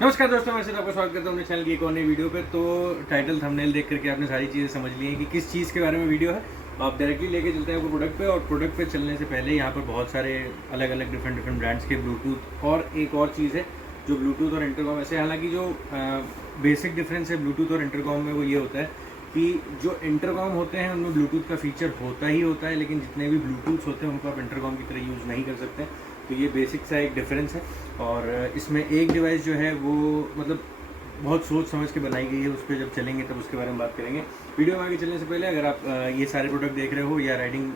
नमस्कार दोस्तों, मैं सिर्फ आपका स्वागत करता हूँ अपने चैनल की एक और नई वीडियो पे। तो टाइटल थंबनेल देख करके आपने सारी चीज़ें समझ ली हैं कि किस चीज़ के बारे में वीडियो है। आप डायरेक्टली लेके चलते हैं आपको प्रोडक्ट पे, और प्रोडक्ट पे चलने से पहले यहाँ पर बहुत सारे अलग अलग डिफरेंट ब्रांड्स के ब्लूटूथ और एक और चीज़ है जो ब्लूटूथ और इंटरकॉम ऐसे। हालांकि जो बेसिक डिफरेंस है ब्लूटूथ और इंटरकॉम में वो ये होता है कि जो इंटरकॉम होते हैं उनमें ब्लूटूथ का फीचर होता ही होता है, लेकिन जितने भी ब्लूटूथ होते हैं उनको आप इंटरकॉम की तरह यूज़ नहीं कर सकते। तो ये बेसिक सा एक डिफरेंस है। और इसमें एक डिवाइस जो है वो मतलब बहुत सोच समझ के बनाई गई है। उस पर जब चलेंगे तब उसके बारे में बात करेंगे। वीडियो में आगे चलने से पहले अगर आप ये सारे प्रोडक्ट देख रहे हो या राइडिंग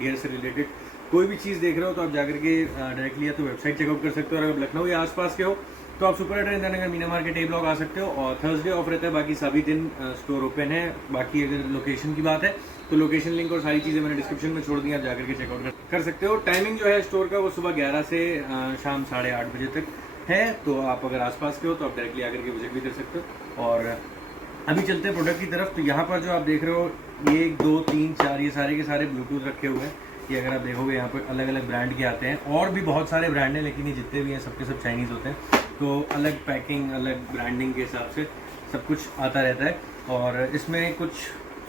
गियर से रिलेटेड कोई भी चीज़ देख रहे हो तो आप जाकर के डायरेक्टली या तो वेबसाइट चेकआउट कर सकते हो, और अगर लखनऊ या आसपास के हो तो आप सुपर इंदिरा नगर मीना मार्केट ए ब्लॉक आ सकते हो। और थर्सडे ऑफ रहता है, बाकी सभी दिन स्टोर ओपन है। बाकी अगर लोकेशन की बात है तो लोकेशन लिंक और सारी चीज़ें मैंने डिस्क्रिप्शन में छोड़ दी, आप जाकर के चेकआउट कर सकते हो। टाइमिंग जो है स्टोर का वो सुबह 11 से शाम 8:30 बजे तक है। तो आप अगर आसपास के हो तो आप डायरेक्टली आकर के विजिट भी कर सकते हो। और अभी चलते हैं प्रोडक्ट की तरफ। तो यहाँ पर जो आप देख रहे हो 1 2 3 4 ये सारे के सारे ब्लूटूथ रखे हुए हैं। ये अगर आप देखोगे यहाँ पर अलग अलग ब्रांड के आते हैं, और भी बहुत सारे ब्रांड हैं, लेकिन ये जितने भी हैं सबके सब चाइनीज़ होते हैं। तो अलग पैकिंग अलग ब्रांडिंग के हिसाब से सब कुछ आता रहता है। और इसमें कुछ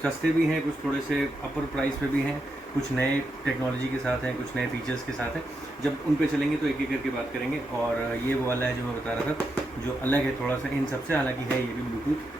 सस्ते भी हैं, कुछ थोड़े से अपर प्राइस पे भी हैं, कुछ नए टेक्नोलॉजी के साथ हैं, कुछ नए फीचर्स के साथ हैं। जब उन पे चलेंगे तो एक एक करके बात करेंगे। और ये वो वाला है जो मैं बता रहा था, जो अलग है थोड़ा सा इन सबसे, हालांकि है ये भी ब्लूटूथ।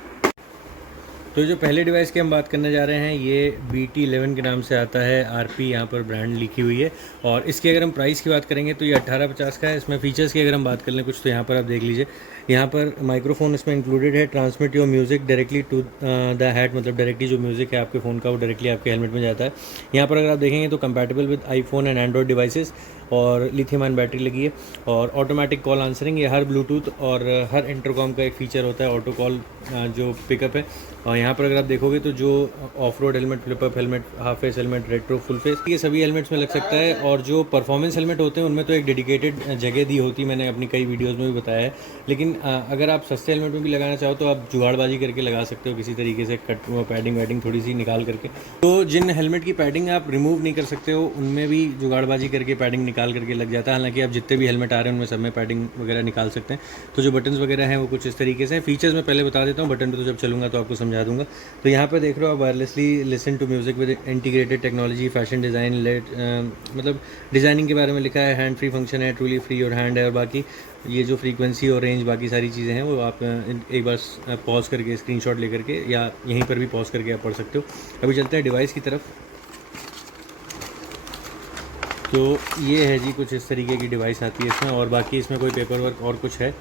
तो जो पहले डिवाइस की हम बात करने जा रहे हैं ये BT11 के नाम से आता है। RP यहाँ पर ब्रांड लिखी हुई है। और इसकी अगर हम प्राइस की बात करेंगे तो ये 1850 का है। इसमें फीचर्स की अगर हम बात कर लें कुछ, तो यहाँ पर आप देख लीजिए, यहाँ पर माइक्रोफोन इसमें इंक्लूडेड है। Transmit your music directly to the head, मतलब डायरेक्टली जो म्यूजिक है आपके फ़ोन का वो डायरेक्टली आपके हेलमेट में जाता है। यहाँ पर अगर आप देखेंगे तो compatible with iPhone and Android devices, और लिथियम आयन बैटरी लगी है, और ऑटोमेटिक कॉल आंसरिंग। ये हर ब्लूटूथ और हर इंटरकॉम का एक फ़ीचर होता है, ऑटो कॉल जो पिकअप है। और यहाँ पर अगर आप देखोगे तो जो of road helmet, flip up helmet, half face helmet, retro, full face, ये सभी हेलमेट्स में लग सकता है। और जो परफॉर्मेंस हेलमेट होते हैं उनमें तो एक डेडिकेटेड जगह दी होती है, मैंने अपनी कई वीडियोस में भी बताया है। लेकिन अगर आप सस्ते हेलमेट में भी लगाना चाहो तो आप जुगाड़बाजी करके लगा सकते हो, किसी तरीके से कट पैडिंग वैडिंग थोड़ी सी निकाल करके। तो जिन हेलमेट की पैडिंग आप रिमूव नहीं कर सकते हो उनमें भी जुगाड़बाजी करके पैडिंग निकाल करके लग जाता है। हालांकि आप जितने भी हेलमेट आ रहे हैं उनमें सब में पैडिंग वगैरह निकाल सकते हैं। तो जो बटन्स वगैरह हैं वो कुछ इस तरीके से। फीचर्स मैं पहले बता देता हूँ, बटन पर तो जब चलूँगा तो आपको समझा दूँगा। तो यहाँ पर देख रहे हो आप, wirelessly listen to music with integrated technology, fashion design late, मतलब डिज़ाइनिंग के बारे में लिखा है। हैंड फ्री फंक्शन है, ट्रूली फ्री योर हैंड है। और बाकी ये जो फ्रीक्वेंसी और रेंज बाकी सारी चीज़ें हैं वो आप एक बार पॉज करके स्क्रीनशॉट लेकर के या यहीं पर भी पॉज करके आप पढ़ सकते हो। अभी चलते हैं डिवाइस की तरफ। तो ये है जी, कुछ इस तरीके की डिवाइस आती है इसमें। और बाकी इसमें कोई पेपर वर्क और कुछ है,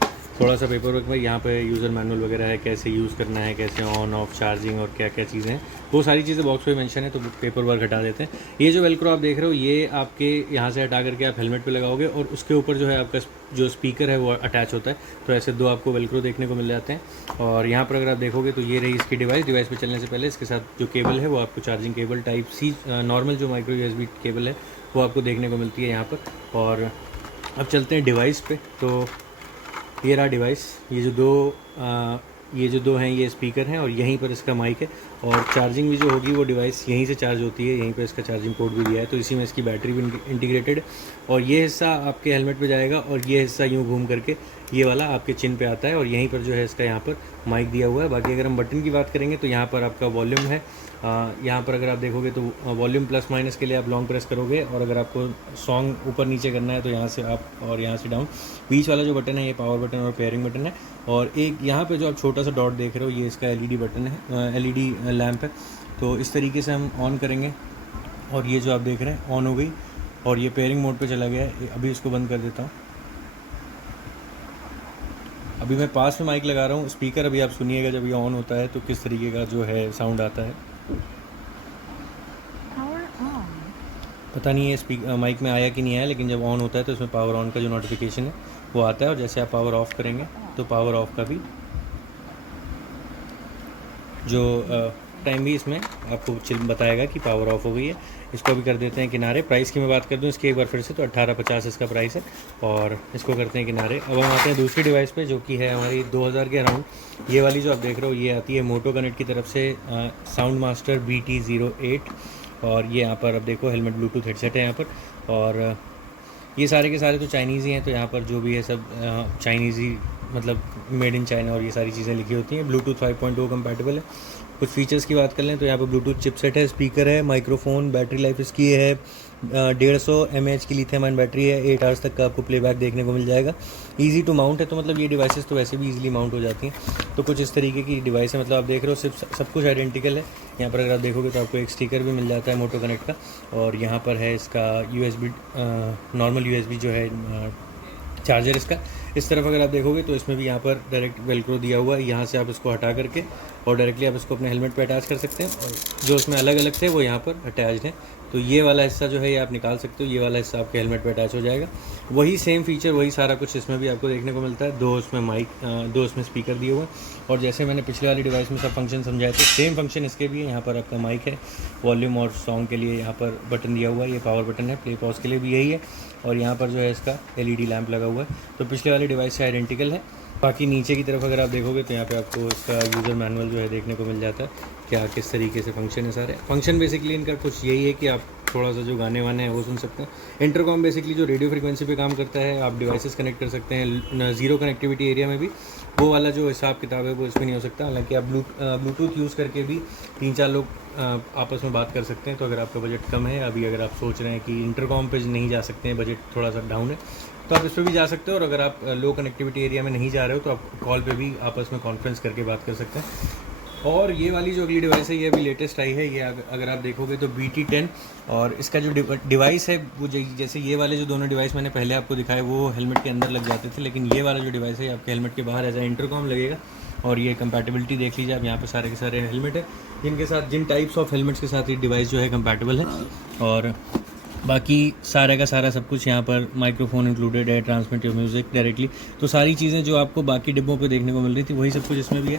थोड़ा सा पेपर वर्क में यहाँ पे यूज़र मैनुअल वगैरह है, कैसे यूज़ करना है, कैसे ऑन ऑफ चार्जिंग और क्या क्या चीज़ें हैं, वो सारी चीज़ें बॉक्स पे मेंशन है। तो पेपर वर्क हटा देते हैं। ये जो वेलक्रो आप देख रहे हो ये आपके यहाँ से हटा करके आप हेलमेट पे लगाओगे, और उसके ऊपर जो है आपका जो स्पीकर है वो अटैच होता है। तो ऐसे दो आपको वेलक्रो देखने को मिल जाते हैं। और यहाँ पर अगर आप देखोगे तो ये रही इसकी डिवाइस पे चलने से पहले इसके साथ जो केबल है वो आपको charging cable type C, normal जो माइक्रो USB केबल है वो आपको देखने को मिलती है यहाँ पर। और अब चलते हैं डिवाइस पे। तो ये रहा डिवाइस। ये जो दो हैं ये स्पीकर हैं, और यहीं पर इसका माइक है। और चार्जिंग भी जो होगी वो डिवाइस यहीं से चार्ज होती है, यहीं पर इसका चार्जिंग पोर्ट भी दिया है। तो इसी में इसकी बैटरी भी इंटीग्रेटेड है। और ये हिस्सा आपके हेलमेट पे जाएगा, और ये हिस्सा यूँ घूम करके ये वाला आपके चिन पे आता है। और यहीं पर जो है इसका यहाँ पर माइक दिया हुआ है। बाकी अगर हम बटन की बात करेंगे तो यहाँ पर आपका वॉल्यूम है। यहाँ पर अगर आप देखोगे तो वॉल्यूम प्लस माइनस के लिए आप लॉन्ग प्रेस करोगे, और अगर आपको सॉन्ग ऊपर नीचे करना है तो यहाँ से आप, और यहाँ से डाउन। बीच वाला जो बटन है ये पावर बटन और पेयरिंग बटन है। और एक यहाँ पे जो आप छोटा सा डॉट देख रहे हो ये इसका LED बटन है, LED लैम्प है। तो इस तरीके से हम ऑन करेंगे, और ये जो आप देख रहे हैं ऑन हो गई, और ये पेयरिंग मोड पे चला गया है। अभी इसको बंद कर देता हूँ। अभी मैं पास में माइक लगा रहा हूँ, स्पीकर अभी आप सुनिएगा जब ये ऑन होता है तो किस तरीके का जो है साउंड आता है। पता नहीं है माइक में आया कि नहीं आया, लेकिन जब ऑन होता है तो इसमें पावर ऑन का जो नोटिफिकेशन है वो आता है। और जैसे आप पावर ऑफ़ करेंगे तो पावर ऑफ का भी जो टाइम भी इसमें आपको बताएगा कि पावर ऑफ हो गई है। इसको भी कर देते हैं किनारे। प्राइस की मैं बात कर दूं इसकी एक बार फिर से, तो 1850 इसका प्राइस है। और इसको करते हैं किनारे। अब हम आते हैं दूसरी डिवाइस पे जो कि है हमारी 2000 के अराउंड। ये वाली जो आप देख रहे हो ये आती है मोटो कनेक्ट की तरफ से, साउंड मास्टर BT08। और ये यहाँ पर अब देखो हेलमेट ब्लूटूथ हेडसेट है यहाँ पर। और ये सारे के सारे तो चाइनीज़ ही हैं, तो यहाँ पर जो भी है सब चाइनीज़ ही मतलब मेड इन चाइना और ये सारी चीज़ें लिखी होती हैं। ब्लूटूथ 5.0 कंपैटिबल है। कुछ फीचर्स की बात कर लें तो यहाँ पर ब्लूटूथ चिपसेट है, स्पीकर है, माइक्रोफोन, बैटरी लाइफ इसकी है 150 mAh की लिथियम आयन बैटरी है। 8 आवर्स तक का आपको प्लेबैक देखने को मिल जाएगा। ईजी टू माउंट है, तो मतलब ये डिवाइसेस तो वैसे भी ईजिली माउंट हो जाती हैं। तो कुछ इस तरीके की डिवाइस है, मतलब आप देख रहे हो सिर्फ सब कुछ आइडेंटिकल है। यहाँ पर अगर आप देखोगे तो आपको एक स्टिकर भी मिल जाता है मोटो कनेक्ट का, और यहाँ पर है इसका USB नॉर्मल USB जो है चार्जर इसका। इस तरफ अगर आप देखोगे तो इसमें भी यहाँ पर डायरेक्ट वेलक्रो दिया हुआ है, यहाँ से आप इसको हटा करके और डायरेक्टली आप इसको अपने हेलमेट पे अटैच कर सकते हैं। और जो उसमें अलग अलग थे वो यहाँ पर अटैच्ड हैं, तो ये वाला हिस्सा जो है ये आप निकाल सकते हो, ये वाला हिस्सा आपके हेलमेट पे अटैच हो जाएगा। वही सेम फीचर, वही सारा कुछ इसमें भी आपको देखने को मिलता है। दो उसमें स्पीकर दिए हुए हैं, और जैसे मैंने पिछले वाली डिवाइस में सब फंक्शन समझाए थे, सेम फंक्शन इसके भी है। यहाँ पर आपका माइक है, वॉल्यूम और सॉन्ग के लिए यहाँ पर बटन दिया हुआ है, ये पावर बटन है, प्ले पॉज के लिए भी यही है, और यहाँ पर जो है इसका LED लैंप लगा हुआ है, तो पिछले वाली डिवाइस से आइडेंटिकल है। बाकी नीचे की तरफ अगर आप देखोगे तो यहाँ पे आपको इसका यूज़र मैनुअल जो है देखने को मिल जाता है, क्या किस तरीके से फंक्शन है सारे। फंक्शन बेसिकली इनका कुछ यही है कि आप थोड़ा सा जो गाने वाने हैं वो सुन सकते हैं। इंटरकॉम बेसिकली जो रेडियो फ्रिक्वेंसी पे काम करता है, आप डिवाइसेस कनेक्ट कर सकते हैं। ज़ीरो कनेक्टिविटी एरिया में भी वो वाला जो हिसाब किताब है वो इसमें नहीं हो सकता। हालांकि आप ब्लूटूथ यूज़ करके भी 3-4 लोग आपस में बात कर सकते हैं। तो अगर आपका बजट कम है, अभी अगर आप सोच रहे हैं कि इंटरकॉम पे नहीं जा सकते हैं, बजट थोड़ा सा डाउन है, तो आप इस पर भी जा सकते हो। और अगर आप लो कनेक्टिविटी एरिया में नहीं जा रहे हो तो आप कॉल पे भी आपस में कॉन्फ्रेंस करके बात कर सकते हैं। और ये वाली जो अगली डिवाइस है ये अभी लेटेस्ट आई है, ये अगर आप देखोगे तो BT10, और इसका जो डिवाइस है वो जैसे ये वाले जो दोनों डिवाइस मैंने पहले आपको दिखाए वो हेलमेट के अंदर लग जाते थे, लेकिन ये वाला जो डिवाइस है आपके हेलमेट के बाहर एज ए इंटरकॉम लगेगा। और ये कंपैटिबिलिटी देख लीजिए आप, यहाँ पे सारे के सारे हेलमेट है जिनके साथ, जिन टाइप्स ऑफ हेलमेट्स के साथ ये डिवाइस जो है कंपैटिबल है। और बाकी सारा का सारा सब कुछ यहाँ पर माइक्रोफोन इंक्लूडेड है, ट्रांसमिट योर म्यूज़िक डायरेक्टली, तो सारी चीज़ें जो आपको बाकी डिब्बों पे देखने को मिल रही थी वही सब कुछ इसमें भी है।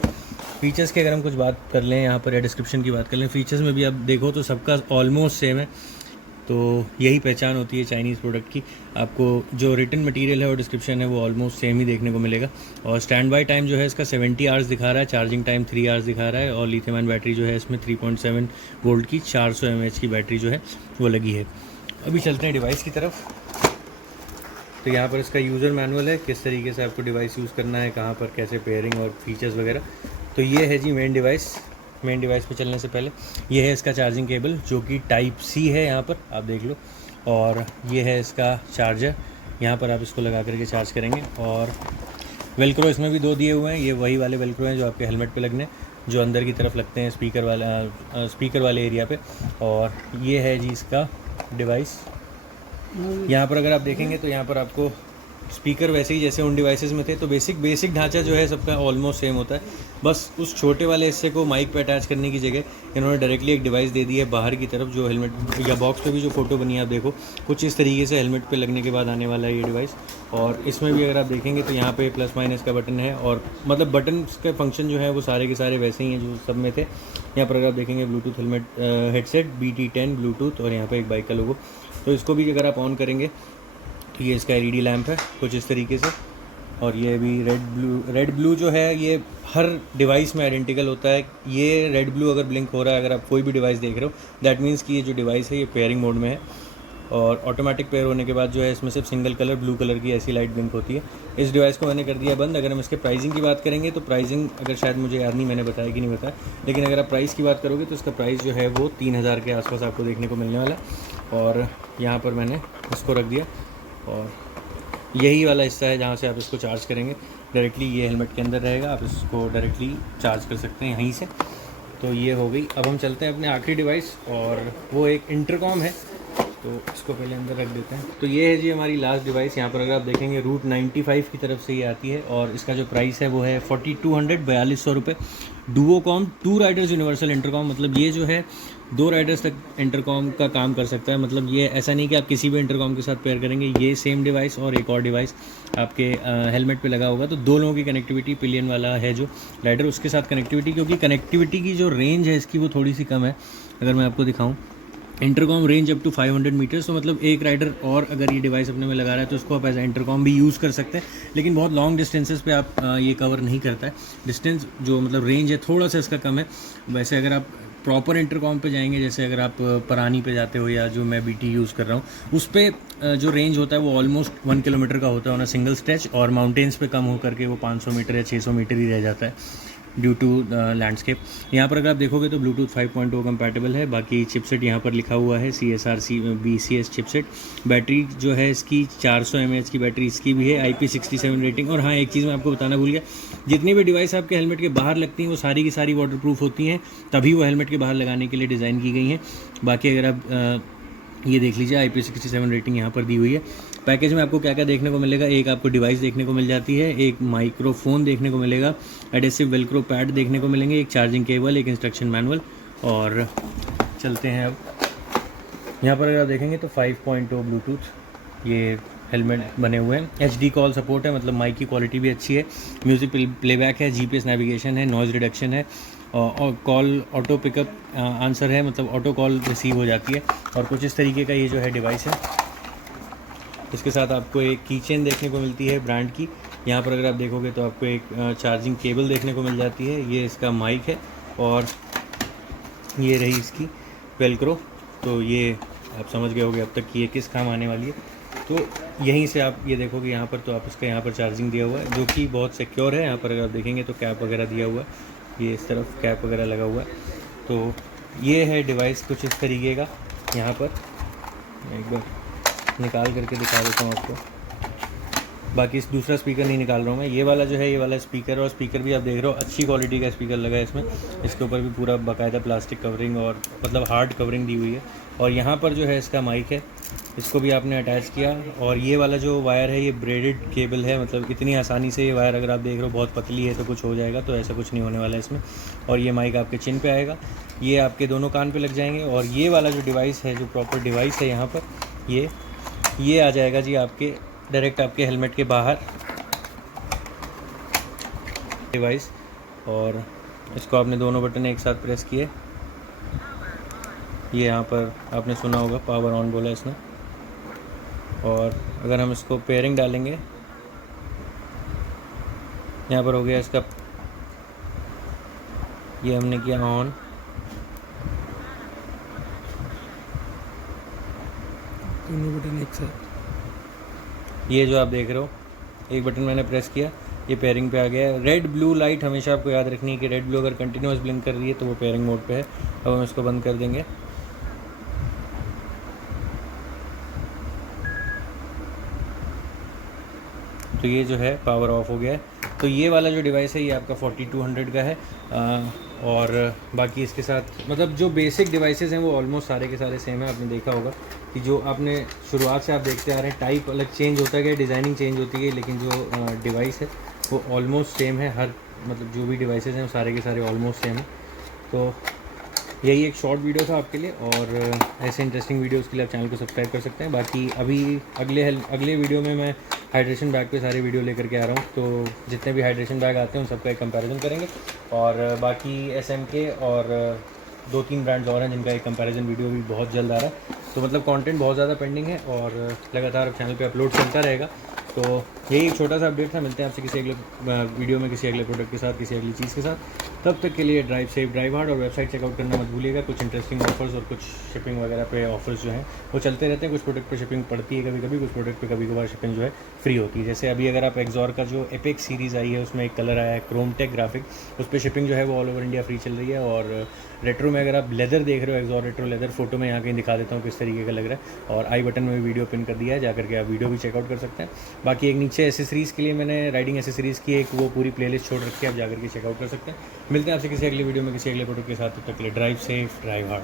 फीचर्स की अगर हम कुछ बात कर लें यहाँ पर, या डिस्क्रिप्शन की बात कर लें, फीचर्स में भी आप देखो तो सबका ऑलमोस्ट सेम है। तो यही पहचान होती है चाइनीज़ प्रोडक्ट की, आपको जो रिटन मटेरियल है और डिस्क्रिप्शन है वो ऑलमोस्ट सेम ही देखने को मिलेगा। और स्टैंड बाय टाइम जो है इसका 70 आवर्स दिखा रहा है, चार्जिंग टाइम 3 आवर्स दिखा रहा है, और लिथियम आयन बैटरी जो है इसमें 3.7 वोल्ट की 400 mAh की बैटरी जो है वो लगी है। अभी चलते हैं डिवाइस की तरफ। तो यहाँ पर इसका यूज़र मैनुअल है, किस तरीके से आपको डिवाइस यूज़ करना है, कहाँ पर कैसे पेयरिंग और फीचर्स वगैरह। तो ये है जी मेन डिवाइस पे चलने से पहले ये है इसका चार्जिंग केबल जो कि Type-C है, यहाँ पर आप देख लो। और ये है इसका चार्जर, यहाँ पर आप इसको लगा करके चार्ज करेंगे। और वेलक्रो इसमें भी 2 दिए हुए हैं, ये वही वाले वेलक्रो हैं जो आपके हेलमेट पे लगने, जो अंदर की तरफ लगते हैं स्पीकर वाले एरिया पे। और ये है जी इसका डिवाइस। यहाँ पर अगर आप देखेंगे तो यहाँ पर आपको स्पीकर वैसे ही जैसे उन डिवाइसेस में थे, तो बेसिक ढांचा जो है सबका ऑलमोस्ट सेम होता है। बस उस छोटे वाले हिस्से को माइक पे अटैच करने की जगह इन्होंने डायरेक्टली एक डिवाइस दे दी है बाहर की तरफ, जो हेलमेट या बॉक्स पे भी जो फोटो बनी है आप देखो कुछ इस तरीके से हेलमेट पे लगने के बाद आने वाला है ये डिवाइस। और इसमें भी अगर आप देखेंगे तो यहाँ पे प्लस माइनस का बटन है, और मतलब बटन का फंक्शन जो है वो सारे के सारे वैसे ही हैं जो सब में थे। यहाँ पर अगर आप देखेंगे Bluetooth helmet headset BT10 Bluetooth, और यहाँ पर एक बाइक का लोगो। तो इसको भी अगर आप ऑन करेंगे तो ये इसका LED लैंप है कुछ इस तरीके से। और ये भी रेड ब्लू जो है ये हर डिवाइस में आइडेंटिकल होता है। ये रेड ब्लू अगर ब्लिंक हो रहा है, अगर आप कोई भी डिवाइस देख रहे हो, दैट मीन्स कि ये जो डिवाइस है ये पेयरिंग मोड में है। और ऑटोमेटिक पेयर होने के बाद जो है इसमें सिर्फ सिंगल कलर ब्लू कलर की ऐसी लाइट ब्लिंक होती है। इस डिवाइस को मैंने कर दिया बंद। अगर हम इसके प्राइसिंग की बात करेंगे तो प्राइसिंग अगर शायद मुझे याद नहीं मैंने बताया कि नहीं बताया, लेकिन अगर आप प्राइस की बात करोगे तो इसका प्राइस जो है वो 3000 के आसपास आपको देखने को मिलने वाला है। और यहाँ पर मैंने इसको रख दिया, और यही वाला हिस्सा है जहाँ से आप इसको चार्ज करेंगे डायरेक्टली, ये हेलमेट के अंदर रहेगा, आप इसको डायरेक्टली चार्ज कर सकते हैं यहीं से। तो ये हो गई। अब हम चलते हैं अपने आखिरी डिवाइस, और वो एक इंटरकॉम है, तो इसको पहले अंदर रख देते हैं। तो ये है जी हमारी लास्ट डिवाइस। यहाँ पर अगर आप देखेंगे रूट 95 की तरफ से ये आती है, और इसका जो प्राइस है वो है 4200 रुपये। डुओकॉम 2 राइडर्स यूनिवर्सल इंटरकॉम, मतलब ये जो है 2 राइडर्स तक इंटरकॉम का काम कर सकता है। मतलब ये ऐसा नहीं कि आप किसी भी इंटरकॉम के साथ पेयर करेंगे, ये सेम डिवाइस और एक और डिवाइस आपके हेलमेट पे लगा होगा, तो 2 लोगों की कनेक्टिविटी, पिलियन वाला है जो राइडर उसके साथ कनेक्टिविटी, क्योंकि कनेक्टिविटी की जो रेंज है इसकी वो थोड़ी सी कम है। अगर मैं आपको दिखाऊँ, intercom range up to 500 meters, तो मतलब एक राइडर और अगर ये डिवाइस अपने में लगा रहा है तो उसको आप एज इंटरकॉम भी यूज़ कर सकते हैं, लेकिन बहुत लॉन्ग डिस्टेंसेस पे आप ये कवर नहीं करता है। डिस्टेंस जो मतलब रेंज है थोड़ा सा इसका कम है। वैसे अगर आप प्रॉपर इंटरकॉम पे जाएंगे, जैसे अगर आप परानी पे जाते हो या जो मैं BT यूज़ कर रहा हूँ उस पर जो रेंज होता है वो ऑलमोस्ट 1 किलोमीटर का होता है ऑन अ सिंगल स्ट्रेच, और माउंटेन्स पे कम होकर के वो 500 मीटर या 600 मीटर ही रह जाता है ड्यू टू लैंडस्केप। यहाँ पर अगर आप देखोगे तो ब्लूटूथ 5.0 कंपैटिबल है। बाकी चिपसेट यहाँ पर लिखा हुआ है CSR BCS चिपसेट। बैटरी जो है इसकी 400 mAh की बैटरी इसकी भी है, IP67 रेटिंग। और हाँ, एक चीज़ मैं आपको बताना भूल गया, जितनी भी डिवाइस आपके हेलमेट के बाहर लगती हैं वो सारी की सारी वाटरप्रूफ होती हैं, तभी वो हेलमेट के बाहर लगाने के लिए डिज़ाइन की गई हैं। बाकी अगर आप ये देख लीजिए IP67 रेटिंग यहाँ पर दी हुई है। पैकेज में आपको क्या क्या देखने को मिलेगा, एक आपको डिवाइस देखने को मिल जाती है, एक माइक्रोफोन देखने को मिलेगा, एडेसिव वेलक्रो पैड देखने को मिलेंगे, एक चार्जिंग केबल, एक इंस्ट्रक्शन मैनुअल। और चलते हैं अब यहाँ पर अगर आप देखेंगे तो 5.0 ब्लूटूथ ये हेलमेट बने हुए हैं। HD कॉल सपोर्ट है, मतलब माइक की क्वालिटी भी अच्छी है, म्यूज़िक प्लेबैक है, GPS नेविगेशन है, नॉइज़ रिडक्शन है, और कॉल ऑटो पिकअप आंसर है, मतलब ऑटो कॉल रिसीव हो जाती है। और कुछ इस तरीके का ये जो है डिवाइस है। इसके साथ आपको एक की चेन देखने को मिलती है ब्रांड की। यहाँ पर अगर आप देखोगे तो आपको एक चार्जिंग केबल देखने को मिल जाती है। ये इसका माइक है और ये रही इसकी वेलक्रो। तो ये आप समझ गए होंगे अब तक कि ये किस काम आने वाली है। तो यहीं से आप ये देखोगे यहाँ पर, तो आप इसका यहाँ पर चार्जिंग दिया हुआ है जो कि बहुत सिक्योर है। यहाँ पर अगर आप देखेंगे तो कैप वगैरह दिया हुआ है, ये इस तरफ कैप वगैरह लगा हुआ है। तो ये है डिवाइस कुछ इस तरीके का। यहाँ पर एक बार निकाल करके दिखा देता हूँ आपको। बाकी इस दूसरा स्पीकर नहीं निकाल रहा हूँ मैं, ये वाला जो है ये वाला स्पीकर, और स्पीकर भी आप देख रहे हो अच्छी क्वालिटी का स्पीकर लगा है इसमें। इसके ऊपर भी पूरा बाकायदा प्लास्टिक कवरिंग और मतलब हार्ड कवरिंग दी हुई है। और यहाँ पर जो है इसका माइक है, इसको भी आपने अटैच किया। और ये वाला जो वायर है ये ब्रेडेड केबल है, मतलब इतनी आसानी से ये वायर अगर आप देख रहे हो बहुत पतली है तो कुछ हो जाएगा, तो ऐसा कुछ नहीं होने वाला है इसमें। और ये माइक आपके चिन पे आएगा, ये आपके दोनों कान पे लग जाएंगे। और ये वाला जो डिवाइस है, जो प्रॉपर डिवाइस है यहाँ पर, ये आ जाएगा जी आपके डायरेक्ट आपके हेलमेट के बाहर डिवाइस। और इसको आपने दोनों बटन एक साथ प्रेस किए, ये यहाँ पर आपने सुना होगा पावर ऑन बोला इसने। और अगर हम इसको पेयरिंग डालेंगे, यहाँ पर हो गया इसका, ये हमने किया ऑन। तीनों बटन एक साथ, ये जो आप देख रहे हो एक बटन मैंने प्रेस किया, ये पेयरिंग पे आ गया है। रेड ब्लू लाइट हमेशा आपको याद रखनी है कि रेड ब्लू अगर कंटिन्यूस ब्लिंक कर रही है तो वो पेयरिंग मोड पे है। अब हम इसको बंद कर देंगे। तो ये जो है पावर ऑफ हो गया है। तो ये वाला जो डिवाइस है ये आपका 4200 का है। और बाकी इसके साथ मतलब जो बेसिक डिवाइसेस हैं वो ऑलमोस्ट सारे के सारे सेम है। आपने देखा होगा कि जो आपने शुरुआत से आप देखते आ रहे हैं, टाइप अलग चेंज होता गया, डिज़ाइनिंग चेंज होती गई, लेकिन जो डिवाइस है वो ऑलमोस्ट सेम है। हर मतलब जो भी डिवाइसेस हैं वो सारे के सारे ऑलमोस्ट सेम है। तो यही एक शॉर्ट वीडियो था आपके लिए, और ऐसे इंटरेस्टिंग वीडियोस के लिए आप चैनल को सब्सक्राइब कर सकते हैं। बाकी अभी अगले वीडियो में मैं हाइड्रेशन बैग पे सारे वीडियो लेकर के आ रहा हूँ, तो जितने भी हाइड्रेशन बैग आते हैं उन सबका एक कंपैरिजन करेंगे। और बाकी SMK और 2-3 ब्रांड्स और हैं जिनका एक कंपैरिजन वीडियो भी बहुत जल्द आ रहा है। तो मतलब कंटेंट बहुत ज़्यादा पेंडिंग है और लगातार चैनल पे अपलोड चलता रहेगा। तो यही एक छोटा सा अपडेट था। मिलते हैं आपसे किसी अगले वीडियो में, किसी अगले प्रोडक्ट के साथ, किसी अगली चीज़ के साथ। तब तक के लिए ड्राइव सेफ ड्राइव हार्ड, और वेबसाइट चेकआउट करना मत भूलिएगा। कुछ इंटरेस्टिंग ऑफर्स और कुछ शिपिंग वगैरह पे ऑफर्स जो हैं वो चलते रहते हैं। कुछ प्रोडक्ट पे शिपिंग पड़ती है कभी कभी, कुछ प्रोडक्ट पे कभी कभार शिपिंग जो है फ्री होती है। जैसे अभी अगर आप एक्सॉर का जो एपेक्स सीरीज़ आई है उसमें एक कलर आया है क्रोमटेक ग्राफिक, उस पर शिपिंग जो है वो ऑल ओवर इंडिया फ्री चल रही है। और रेट्रो में अगर आप लेदर देख रहे हो, एक्सॉर रेट्रो लेदर, फोटो में यहाँ कहीं दिखा देता हूँ किस तरीके का लग रहा है, और आई बटन में भी वीडियो पिन कर दिया है, जाकर के आप वीडियो भी चेकआउट कर सकते हैं। बाकी एक नीचे एसेसरीज़ के लिए मैंने राइडिंग एसेसरीज़ की एक वो पूरी प्लेलिस्ट छोड़ रखी है, आप जाकर के चेकआउट कर सकते हैं। मिलते हैं आपसे किसी अगले वीडियो में, किसी अगले प्रोडक्ट के साथ। तब तक के लिए ड्राइव सेफ ड्राइव हार्ड।